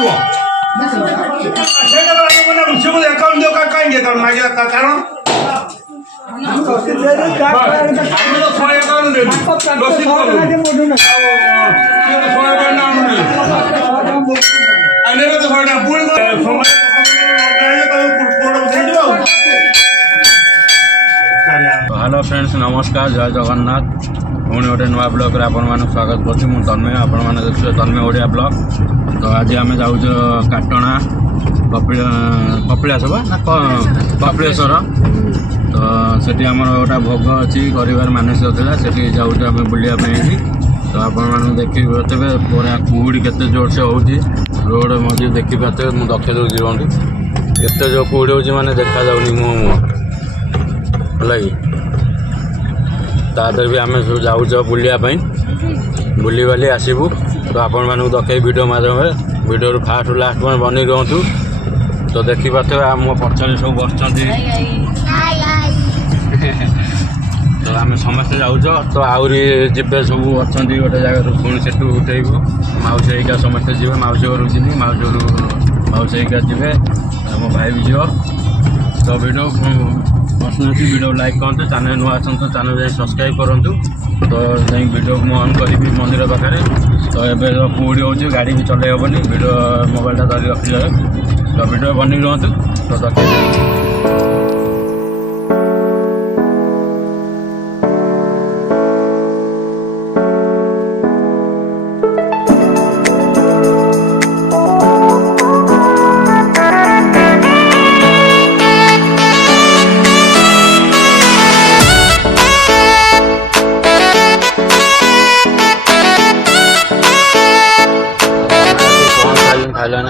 Hello friends नमस्कार जय जगन्नाथ पुणी गोटे नुआ ब्लॉग रे आपण मानक स्वागत करछि मु तन्मय आपण माने देखियो तन्मय ओडिया ब्लॉग। तो आज आम जाऊँ काटणा कपिलास ना कपिलेश्वर। तो सेठी आमर गोटा भोग अच्छी गरीबार मानसिक था सेठी जाऊँ आम बुलापी। तो आपण मानक देखी पारे पूरा कुहुड़ी केते जोर से होती रोड मझे देखी पारे मुझे दखे दूँ जीवन केते जो कुहुड़ी होची माने देखा जाउनी मुँह लगी तादर भी आम सब जाऊँ बुलापी बुली बाली आसबू। तो आपण मानक दखे वीडियो माध्यम वीडियो फास्ट लास्ट में बनी रुहतु। तो देखी पारे आम पचर सब बस तो आम समस्ते जाऊँ। तो आहरी जीवे सब अच्छा गोटे जगह पुणी से उठेबू मौसी हैका समस्ते जी मौसी घर जी मौसी घर मौसी हैका जी मो भाई भी जीव। तो वीडियो पसंद अच्छी वीडियो लाइक करते चैनल नुआ आसतु चैनल जाए सब्सक्राइब करूँ। तो जाए वीडियो को ऑन करी मंदिर पाखे। तो ये कुहुड़ी हो गाड़ी भी चल हेनी वीडियो मोबाइलटा धरी रखी जाए। तो वीडियो बनी रुहतु। तो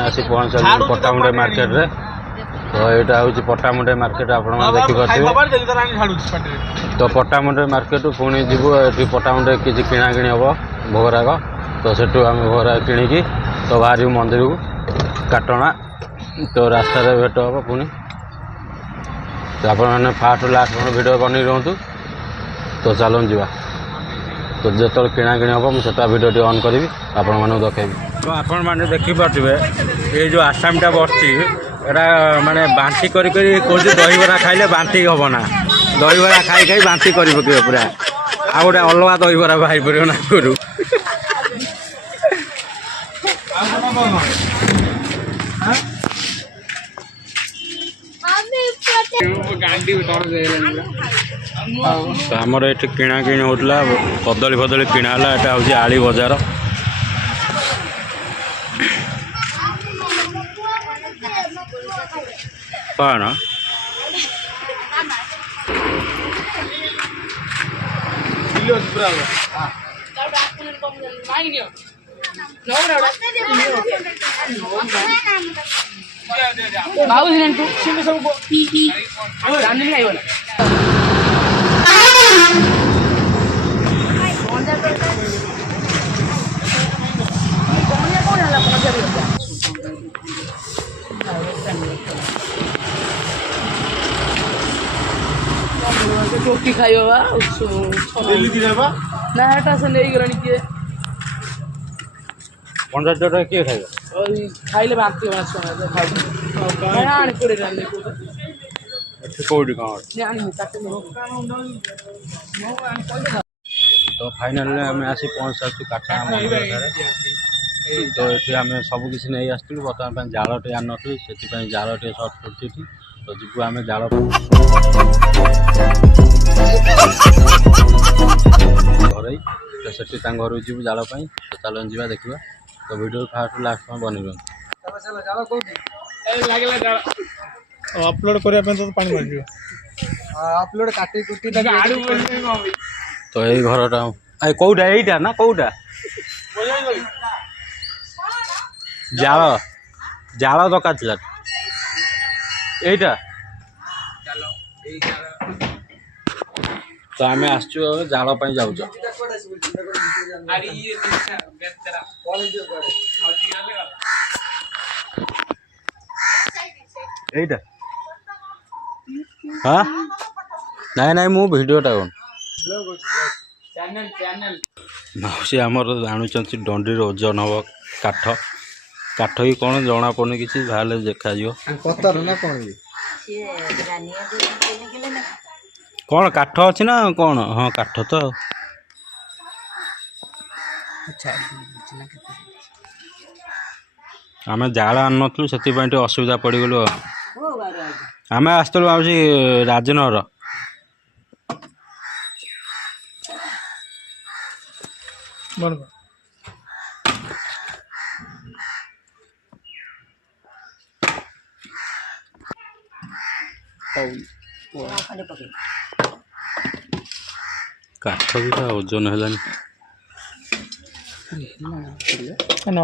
आसी पहुँच पट्टामुंडे मार्केट रे। तो यहाँ हूँ पट्टामुंडे मार्केट आप देखिए। तो पट्टामुंडे मार्केट पुणी जीवु ये पट्टामुंडे किसी किणा किणी हम भोगराग। तो सेठू आम भोगराग किणिकी तो बाहर मंदिर को काटणा। तो रास्ता भेट हम पुणी। तो आप फास्ट लास्ट वीडियो बनी रुहतु। तो चलूँ जा। तो जो किणा किणी हम मुझे वीडियो ऑन करी आपण मानक देखेबी। तो आपण मैंने देखिपे ये जो आसामटा बसची एटा माने बांती करी कौन दहीबरा खाइले बांती हम ना दहीबरा खाई खाई बांती कर पूरा आ गोटे अलग दहीबरा बाहर पड़ो ना करू। तो आमर ये किणा किणी होता कदली फदली किणा है। यहाँ हूँ आली बजार। कौन टोपी खाइबा ना एटा से नहीं गलानी किए 50 टका किए खाइबा खाइले बांती होना सुना खाइ आनी पड़े रहने को कोडी कौन जानी ताके तो फाइनली आम आसी पहुँच सारी काटणा मंदिर। तो ये आम सबकि नहीं आसलु बर्तमान जालटे आन से जालटे सर्ट कर। तो जीव आम जाल घर तो से घर जीव जाल। तो चलन जा देखा। तो वीडियो फास्ट लास्ट में बनी रही अपलोड करने तो पानी मार अपलोड काटी कुटी तो यही घरटा कौटा यहीटा ना कौटा जाल जाल दरकार थी यहीटा। तो आम आसचु जाल जाऊ এইটা हाँ नाई नाई मु भिडियोटा कौन मौसी आमर आणुच डंडी ओजन हम काठ କାଠ ବି କ'ଣ ଜଣା ପଡ଼ୁନି କିଛି ତାହେଲେ ଦେଖାଯିବ ପତର ନା କ'ଣ ବି କ'ଣ କାଠ ଅଛି ନା କ'ଣ ହଁ କାଠ ତ ଆମେ ଜାଳ ଆଣିନଥିଲୁ ସେଥିପାଇଁ ଟିକେ ଅସୁବିଧା ପଡ଼ିଗଲୁ ଆଉ ଆମେ ଆସିଥିଲୁ ଭାବୁଛି ରାଜନଗର बरोबर କାଠ ବି ଓଜନ ହେଲାନି ना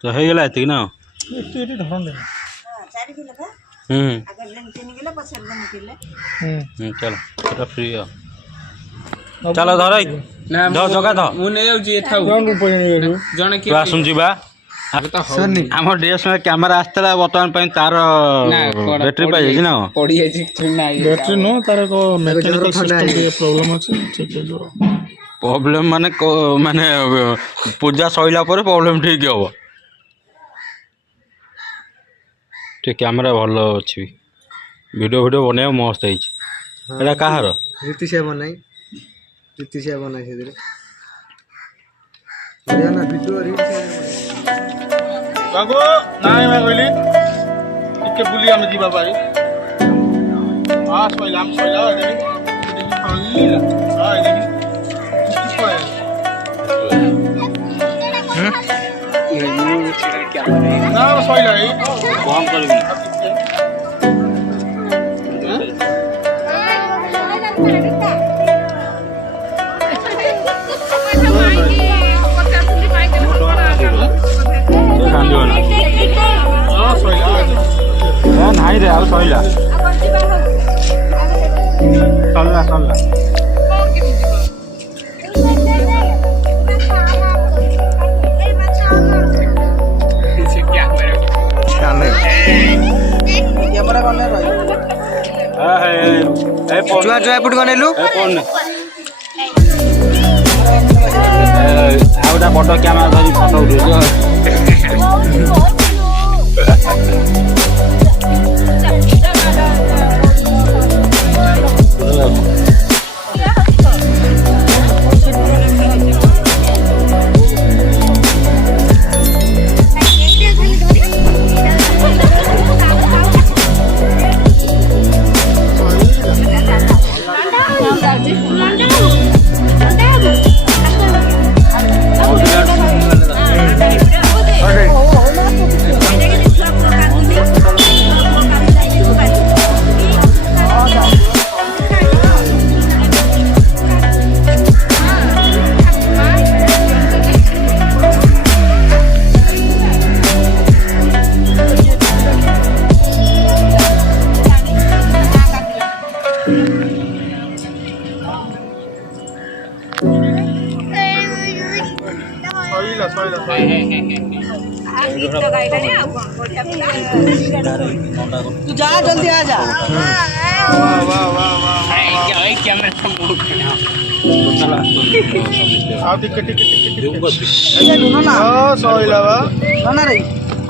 ତ ହେଇଗଲା ଏତିକି ନା ଏଠି ଧରନ ଦେ ଚାଲ ସେଟା ଫ୍ରି ଆଉ ଚାଲ ଧର ଜଗା ଧ ମୁଁ ନେଇ ଯାଉଛି ଏଠାଉ ଜଣେ ତୁ ଆସୁନ ଯିବା ଆମ ଡିଏସ୍ କ୍ୟାମେରା ଆସିଥିଲା ବର୍ତ୍ତମାନ ପାଇଁ ତାର ବ୍ୟାଟେରୀ ପାଇଯାଇଛି ନା ପଡି ଯାଇଛି ବ୍ୟାଟେରୀ ନୁହଁ ତାର ଏକ ମେକାନିକାଲ ସିଷ୍ଟମ ଟିକେ ପ୍ରୋବ୍ଲେମ ଅଛି ଠିକ ହେଇଯିବ ପ୍ରୋବ୍ଲେମ ମାନେ ମାନେ ପୂଜା ସରିଲା ପରେ ପ୍ରୋବ୍ଲେମ ଠିକ ହବ ଟିକେ କ୍ୟାମେରା ଭଲ ଅଛି ଭିଡ଼ିଓ ବନେଇବା ମସ୍ତ ହେଇଛି ଏଇଟା କାହାର ରୀତିଶା ବନାଇ ସେଥିରେ ବଢିଆ ନା ଭିଡ଼ିଓ ବାବୁ ନାଇଁ ମା କହିଲି ଟିକେ ବୁଲି ଆମେ ଯିବା ପାରି ଶୋଇଲା ଆମେ ଶୋଇଲା ନା ଶୋଇଲା କଣ କରିବି ନାଇଁ ରେ ଆଉ ସଇଲା ସରିଲା ଛୁଆ ଏପଟେ କ'ଣ ନେଲୁ ଆଉ ଗୋଟେ ବଡ଼ କ୍ୟାମେରା ଧରି ଫଟୋ ଉଠେଇଛୁ तू जा जल्दी आ जा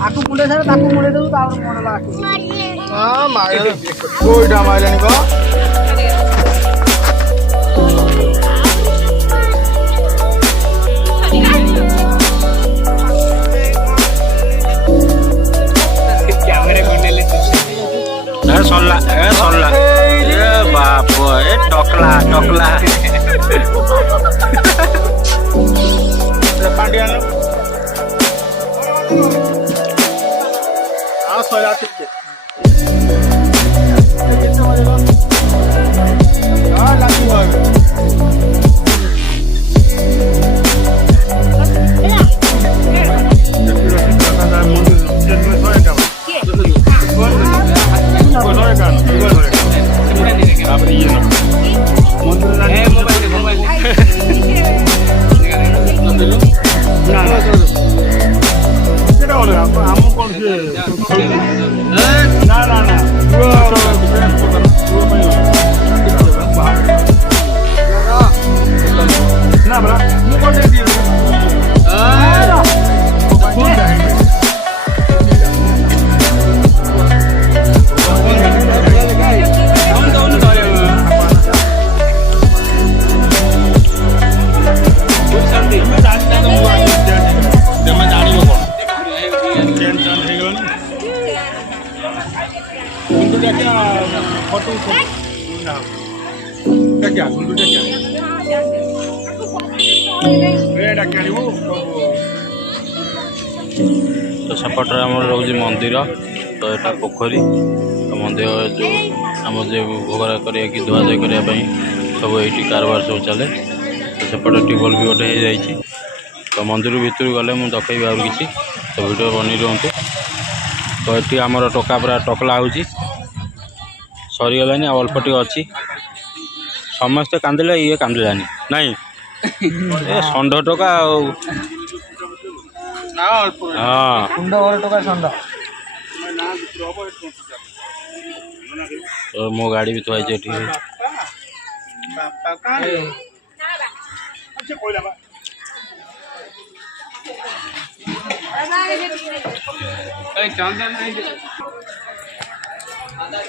आकु मुंडे सारा ताकु मुंडे दउ तापर मोडला आकु हां माइला कोइटा माइलानी को सरला बाप टकला पांड्या सोया टिके लागी भाई मोबाइल तो सेपटे आम रोज मंदिर तो यहाँ पोखरी तो मंदिर जो आम जो भोगरा करने धुआधुई करने सब ये कारबार सब चले तो सेपटे ट्यूबवेल भी गोटे हो जाए तो मंदिर भितर गले मुझे देखी आगे किसी तो वीडियो बनी रुहतु तो ये आमर टका पूरा टकला हो सरीगलानी अल्पटी अच्छी समस्ते कांदिले ये कांदिलानी नाई ए षंढ टका हाँ तो मो गाड़ी भी थोड़ी ठीक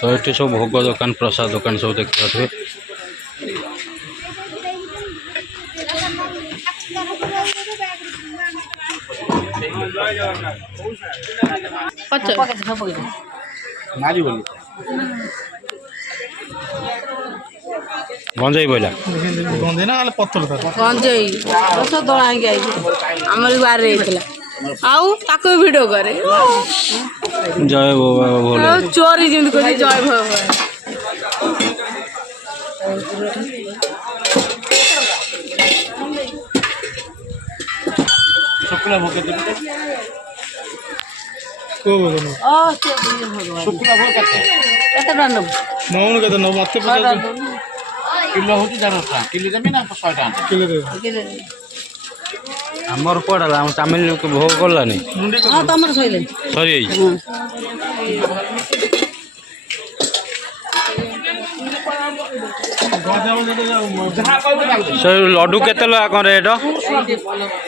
तो ये सब भोग दुकान प्रसाद दुकान सब देखते थे गंजाई बोला गंजे ना पत्थर गंजेई रस दला आमर बाहर रही आउ ताको वीडियो करे जय बाबा बोले चोरी जिंद को जय बाबा शुक्ला भोग को बोलो ओ से भगवान शुक्ला भोग केते दान नौन के नौ मत किलो होती जानो था किलो देबे ना 100 टाका किलो दे आमर पड़ा हम तामिल के भोग करलानी हां तमर सइले सरी से लड्डू केते लगा कौन रेट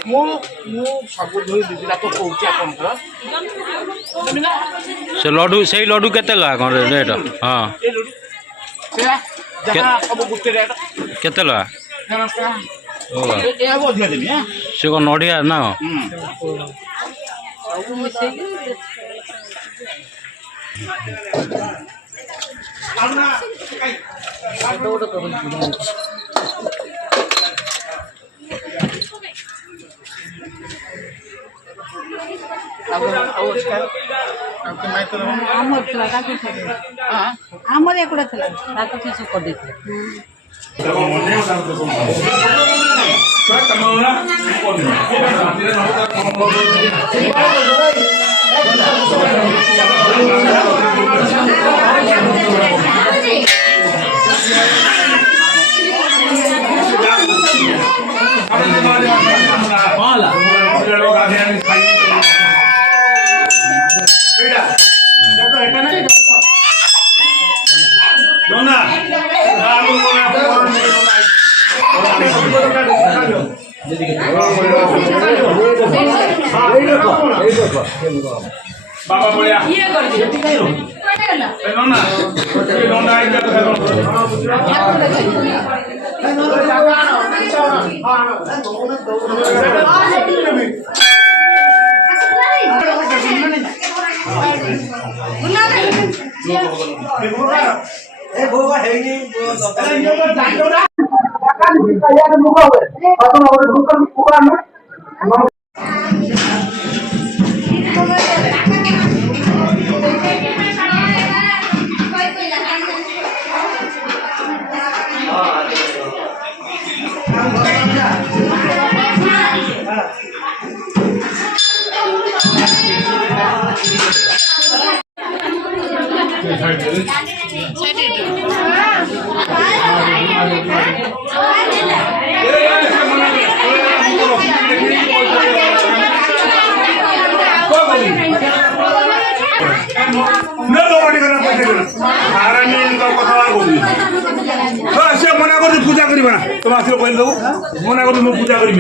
मो सब धोई दिला तो कहूची आपन से लड्डू से लड्डू केते लगा कौन रेट हाँ जहां सब गुटे रेट केते लगा ए वो दिया देबी हां से को नडिया ना आमर एकड़ा थला ताको किछु कर देथले बाबा बोलिया ये कर दे ठीक है रो ना ये डोंडा आई जा ए भोगा है नहीं यार मुका है अपन और दुकान पूरा में पूजा करी तुम आस कह दो मना कर पूजा करी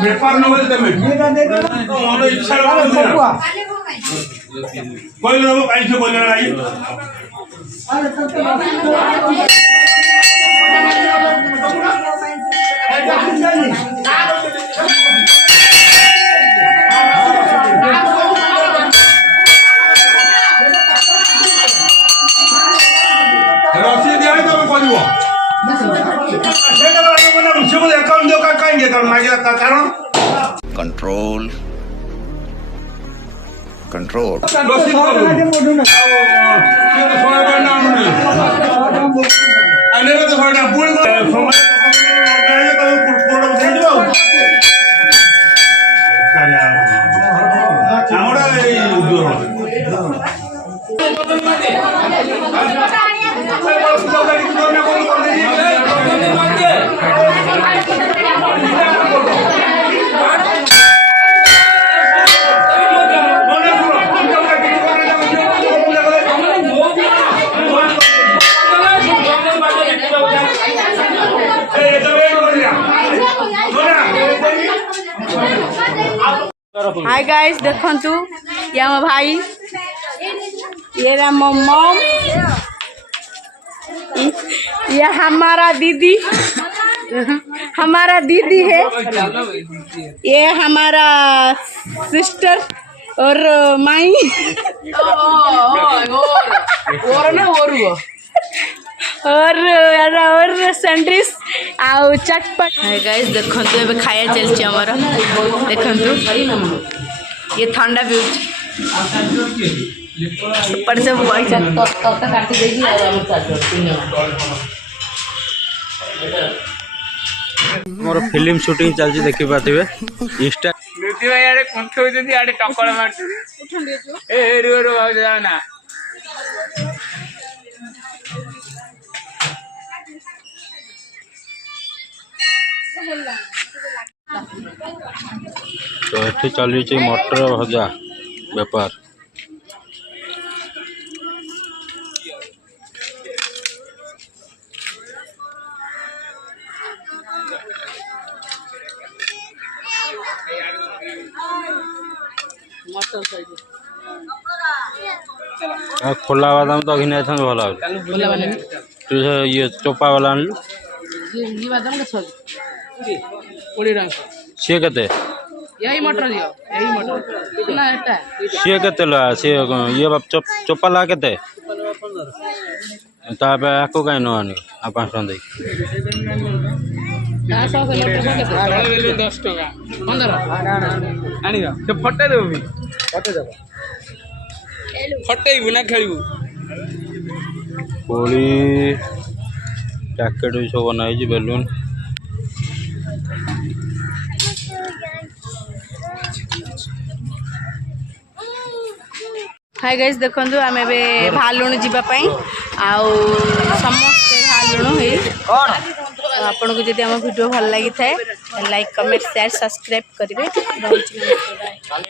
बेपार न तुम इच्छा कहले दब कहीं कहले रसी दिया तुम कह कंट्रोल कंट्रोल हाय गाइस देखंतु ये हम भाई ये रहा मम ये हमारा दीदी है ये हमारा सिस्टर और माई और सैंडविच आउ चटपट है गाइस देखंतु एबे खाया चलछि हमर देखंतु ये ठंडा पिउछ पर से पैसा तत काटी देगी मोर फिल्म शूटिंग चलछि देखि पाथिबे इंस्टा लुटी भाई आड़े कंठ होजती आड़े टकल मारती ए रो रो आ जा ना तो ये चली मटर भजा बेपार खोला बादाम तो घिन भल ये चोपा वाला आनलु सी के सी के सी ये चोपा ला के आपको कहीं न आने आप 5 टका दे 10 टका 15 आनी से फटे देबी फटेइबु ना खेलबु कोली पैकेट भी सब बनाई बेलून हाय गाइस देखंतु आम एबे भालुण जीवा पई आउ समस्त भालुण हे आपन को जदि हम वीडियो भल लागि थाए लाइक कमेंट शेयर सब्सक्राइब करिवे।